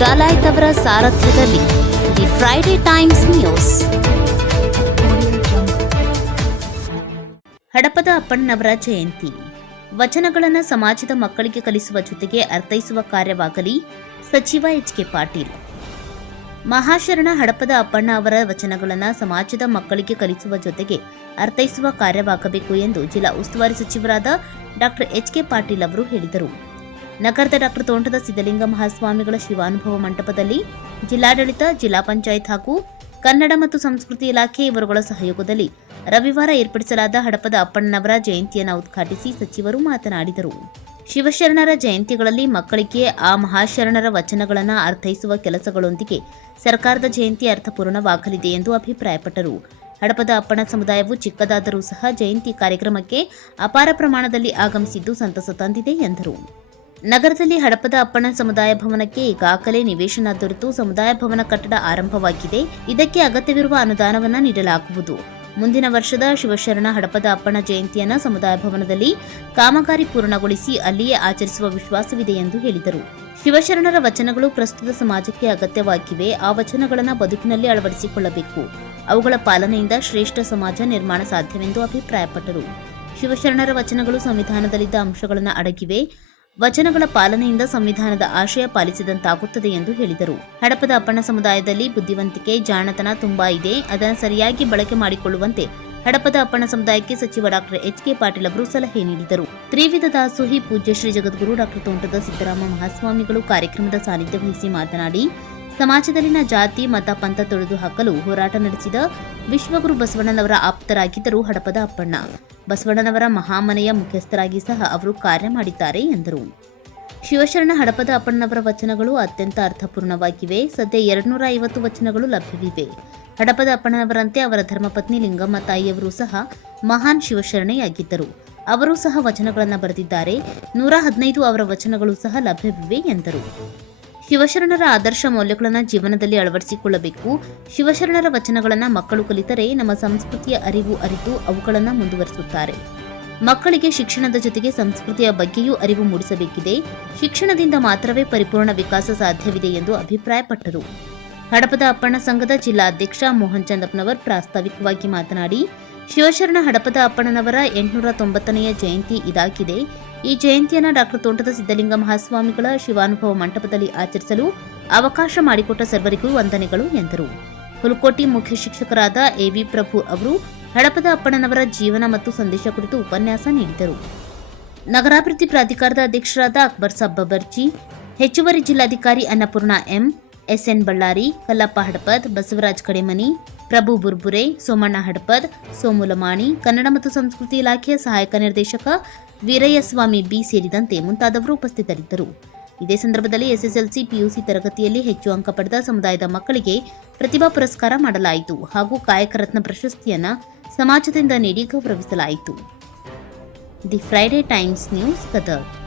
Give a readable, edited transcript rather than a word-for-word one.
ಡಾಲಾಯ್ತ್ ಅವರ ಸಾರಥ್ಯದಲ್ಲಿ the Friday Times news. Hadapada ಅಪ್ಪಣ್ಣನವರ ಜಯಂತಿ ವಚನಗಳನ್ನು ಸಮಾಜದ ಮಕ್ಕಳಿಗೆ ಕಲಿಸುವ ಜೊತೆಗೆ ಅರ್ಥೈಸುವ ಕಾರ್ಯವಾಗಲಿ. ಸಚಿವ ಎಚ್.ಕೆ. ಪಾಟೀಲ್. ಮಹಾಶರಣ ಹಡಪದ ಅಪ್ಪಣ್ಣ ಅವರ ವಚನಗಳನ್ನು ಸಮಾಜದ ಮಕ್ಕಳಿಗೆ ಕಲಿಸುವ ಜೊತೆಗೆ ಅರ್ಥೈಸುವ ಕಾರ್ಯವಾಗಬೇಕು ಎಂದು ಜಿಲ್ಲಾ ಉಸ್ತುವಾರಿ ಸಚಿವರಾದ ಡಾ ಎಚ್.ಕೆ. ಪಾಟೀಲ್ ಅವರು ಹೇಳಿದರು. ನಗರದ ಡಾ ತೋಂಟದ ಸಿದ್ದಲಿಂಗ ಮಹಾಸ್ವಾಮಿಗಳ ಶಿವಾನುಭವ ಮಂಟಪದಲ್ಲಿ ಜಿಲ್ಲಾಡಳಿತ, ಜಿಲ್ಲಾ ಪಂಚಾಯತ್ ಹಾಗೂ ಕನ್ನಡ ಮತ್ತು ಸಂಸ್ಕೃತಿ ಇಲಾಖೆ ಇವರುಗಳ ಸಹಯೋಗದಲ್ಲಿ ರವಿವಾರ ಏರ್ಪಡಿಸಲಾದ ಹಡಪದ ಅಪ್ಪಣ್ಣನವರ ಜಯಂತಿಯನ್ನು ಉದ್ಘಾಟಿಸಿ ಸಚಿವರು ಮಾತನಾಡಿದರು. ಶಿವಶರಣರ ಜಯಂತಿಗಳಲ್ಲಿ ಮಕ್ಕಳಿಗೆ ಆ ಮಹಾಶರಣರ ವಚನಗಳನ್ನು ಅರ್ಥೈಸುವ ಕೆಲಸಗಳೊಂದಿಗೆ ಸರ್ಕಾರದ ಜಯಂತಿ ಅರ್ಥಪೂರ್ಣವಾಗಲಿದೆ ಎಂದು ಅಭಿಪ್ರಾಯಪಟ್ಟರು. ಹಡಪದ ಅಪ್ಪಣ್ಣ ಸಮುದಾಯವು ಚಿಕ್ಕದಾದರೂ ಸಹ ಜಯಂತಿ ಕಾರ್ಯಕ್ರಮಕ್ಕೆ ಅಪಾರ ಪ್ರಮಾಣದಲ್ಲಿ ಆಗಮಿಸಿದ್ದು ಸಂತಸ ತಂದಿದೆ ಎಂದರು. ನಗರದಲ್ಲಿ ಹಡಪದ ಅಪ್ಪಣ್ಣ ಸಮುದಾಯ ಭವನಕ್ಕೆ ಈಗಾಗಲೇ ನಿವೇಶನ ದೊರೆತು ಸಮುದಾಯ ಭವನ ಕಟ್ಟಡ ಆರಂಭವಾಗಿದೆ. ಇದಕ್ಕೆ ಅಗತ್ಯವಿರುವ ಅನುದಾನವನ್ನು ನೀಡಲಾಗುವುದು. ಮುಂದಿನ ವರ್ಷದ ಶಿವಶರಣ ಹಡಪದ ಅಪ್ಪಣ್ಣ ಜಯಂತಿಯನ್ನು ಸಮುದಾಯ ಭವನದಲ್ಲಿ ಕಾಮಗಾರಿ ಪೂರ್ಣಗೊಳಿಸಿ ಅಲ್ಲಿಯೇ ಆಚರಿಸುವ ವಿಶ್ವಾಸವಿದೆ ಎಂದು ಹೇಳಿದರು. ಶಿವಶರಣರ ವಚನಗಳು ಪ್ರಸ್ತುತ ಸಮಾಜಕ್ಕೆ ಅಗತ್ಯವಾಗಿವೆ. ಆ ವಚನಗಳನ್ನು ಬದುಕಿನಲ್ಲಿ ಅಳವಡಿಸಿಕೊಳ್ಳಬೇಕು. ಅವುಗಳ ಪಾಲನೆಯಿಂದ ಶ್ರೇಷ್ಠ ಸಮಾಜ ನಿರ್ಮಾಣ ಸಾಧ್ಯವೆಂದು ಅಭಿಪ್ರಾಯಪಟ್ಟರು. ಶಿವಶರಣರ ವಚನಗಳು ಸಂವಿಧಾನದಲ್ಲಿದ್ದ ಅಂಶಗಳನ್ನು ಅಡಗಿವೆ. ವಚನಗಳ ಪಾಲನೆಯಿಂದ ಸಂವಿಧಾನದ ಆಶಯ ಪಾಲಿಸಿದಂತಾಗುತ್ತದೆ ಎಂದು ಹೇಳಿದರು. ಹಡಪದ ಅಪ್ಪಣ್ಣ ಸಮುದಾಯದಲ್ಲಿ ಬುದ್ಧಿವಂತಿಕೆ, ಜಾಣತನ ತುಂಬಾ ಇದೆ. ಅದನ್ನು ಸರಿಯಾಗಿ ಬಳಕೆ ಮಾಡಿಕೊಳ್ಳುವಂತೆ ಹಡಪದ ಅಪ್ಪಣ್ಣ ಸಮುದಾಯಕ್ಕೆ ಸಚಿವ ಡಾ ಎಚ್.ಕೆ. ಪಾಟೀಲ್ ಅವರು ಸಲಹೆ ನೀಡಿದರು. ತ್ರಿವಿಧ ದಾಸೋಹಿ ಪೂಜ್ಯ ಶ್ರೀ ಜಗದ್ಗುರು ಡಾ ತೋಂಟದ ಸಿದ್ದರಾಮ ಮಹಾಸ್ವಾಮಿಗಳು ಕಾರ್ಯಕ್ರಮದ ಸಾನ್ನಿಧ್ಯ ವಹಿಸಿ ಮಾತನಾಡಿ, ಸಮಾಜದಲ್ಲಿನ ಜಾತಿ, ಮತ, ಪಂಥ ತೊಡೆದು ಹಾಕಲು ಹೋರಾಟ ನಡೆಸಿದ ವಿಶ್ವಗುರು ಬಸವಣ್ಣನವರ ಆಪ್ತರಾಗಿದ್ದರು ಹಡಪದ ಅಪ್ಪಣ್ಣ. ಬಸವಣ್ಣನವರ ಮಹಾಮನೆಯ ಮುಖ್ಯಸ್ಥರಾಗಿ ಸಹ ಅವರು ಕಾರ್ಯ ಮಾಡಿದ್ದಾರೆ ಎಂದರು. ಶಿವಶರಣ ಹಡಪದ ಅಪ್ಪಣ್ಣನವರ ವಚನಗಳು ಅತ್ಯಂತ ಅರ್ಥಪೂರ್ಣವಾಗಿವೆ. ಸದ್ಯ 250 ವಚನಗಳು ಲಭ್ಯವಿವೆ. ಹಡಪದ ಅಪ್ಪಣ್ಣನವರಂತೆ ಅವರ ಧರ್ಮಪತ್ನಿ ಲಿಂಗಮ್ಮ ತಾಯಿಯವರು ಸಹ ಮಹಾನ್ ಶಿವಶರಣೆಯಾಗಿದ್ದರು. ಅವರು ಸಹ ವಚನಗಳನ್ನು ಬರೆದಿದ್ದಾರೆ. 115 ಅವರ ವಚನಗಳು ಸಹ ಲಭ್ಯವಿವೆ ಎಂದರು. ಶಿವಶರಣರ ಆದರ್ಶ ಮೌಲ್ಯಗಳನ್ನು ಜೀವನದಲ್ಲಿ ಅಳವಡಿಸಿಕೊಳ್ಳಬೇಕು. ಶಿವಶರಣರ ವಚನಗಳನ್ನು ಮಕ್ಕಳು ಕಲಿತರೆ ನಮ್ಮ ಸಂಸ್ಕೃತಿಯ ಅರಿವು ಅರಿತು ಅವುಗಳನ್ನು ಮುಂದುವರಿಸುತ್ತಾರೆ. ಮಕ್ಕಳಿಗೆ ಶಿಕ್ಷಣದ ಜೊತೆಗೆ ಸಂಸ್ಕೃತಿಯ ಬಗ್ಗೆಯೂ ಅರಿವು ಮೂಡಿಸಬೇಕಿದೆ. ಶಿಕ್ಷಣದಿಂದ ಮಾತ್ರವೇ ಪರಿಪೂರ್ಣ ವಿಕಾಸ ಸಾಧ್ಯವಿದೆ ಎಂದು ಅಭಿಪ್ರಾಯಪಟ್ಟರು. ಹಡಪದ ಅಪ್ಪಣ್ಣ ಸಂಘದ ಜಿಲ್ಲಾ ಅಧ್ಯಕ್ಷ ಮೋಹನ್ ಚಂದಪ್ಪನವರ್ ಪ್ರಾಸ್ತಾವಿಕವಾಗಿ ಮಾತನಾಡಿ, ಶಿವಶರಣ ಹಡಪದ ಅಪ್ಪಣ್ಣನವರ 890ನೆಯ ಜಯಂತಿ ಇದಾಗಿದೆ. ಈ ಜಯಂತಿಯನ್ನು ಡಾ ತೋಂಟದ ಸಿದ್ದಲಿಂಗ ಮಹಾಸ್ವಾಮಿಗಳ ಶಿವಾನುಭವ ಮಂಟಪದಲ್ಲಿ ಆಚರಿಸಲು ಅವಕಾಶ ಮಾಡಿಕೊಟ್ಟ ಸರ್ವರಿಗೂ ವಂದನೆಗಳು ಎಂದರು. ಹುಲಕೋಟಿ ಮುಖ್ಯ ಶಿಕ್ಷಕರಾದ ಎ.ವಿ. ಪ್ರಭು ಅವರು ಹಡಪದ ಅಪ್ಪಣ್ಣನವರ ಜೀವನ ಮತ್ತು ಸಂದೇಶ ಕುರಿತು ಉಪನ್ಯಾಸ ನೀಡಿದರು. ನಗರಾಭಿವೃದ್ಧಿ ಪ್ರಾಧಿಕಾರದ ಅಧ್ಯಕ್ಷರಾದ ಅಕ್ಬರ್ ಸಾಬ್ ಬಬರ್ಜಿ, ಹೆಚ್ಚುವರಿ ಜಿಲ್ಲಾಧಿಕಾರಿ ಅನ್ನಪೂರ್ಣ ಎಂ, ಎಸ್.ಎನ್. ಬಳ್ಳಾರಿ, ಕಲ್ಲಪ್ಪ ಹಡಪದ್, ಬಸವರಾಜ್ ಕಡೆಮನಿ, ಪ್ರಭು ಬುರ್ಬುರೆ, ಸೋಮಣ್ಣ ಹಡಪದ್, ಸೋಮು ಲಮಾಣಿ, ಕನ್ನಡ ಮತ್ತು ಸಂಸ್ಕೃತಿ ಇಲಾಖೆಯ ಸಹಾಯಕ ನಿರ್ದೇಶಕ ವೀರಯ್ಯಸ್ವಾಮಿ ಬಿ ಸೇರಿದಂತೆ ಮುಂತಾದವರು ಉಪಸ್ಥಿತರಿದ್ದರು. ಇದೇ ಸಂದರ್ಭದಲ್ಲಿ ಎಸ್ಎಸ್ಎಲ್ಸಿ, ಪಿಯುಸಿ ತರಗತಿಯಲ್ಲಿ ಹೆಚ್ಚು ಅಂಕ ಪಡೆದ ಸಮುದಾಯದ ಮಕ್ಕಳಿಗೆ ಪ್ರತಿಭಾ ಪುರಸ್ಕಾರ ಮಾಡಲಾಯಿತು ಹಾಗೂ ಕಾಯಕ ರತ್ನ ಪ್ರಶಸ್ತಿಯನ್ನು ಸಮಾಜದಿಂದ ನೀಡಿ ಗೌರವಿಸಲಾಯಿತು. The Friday Times news Gadag.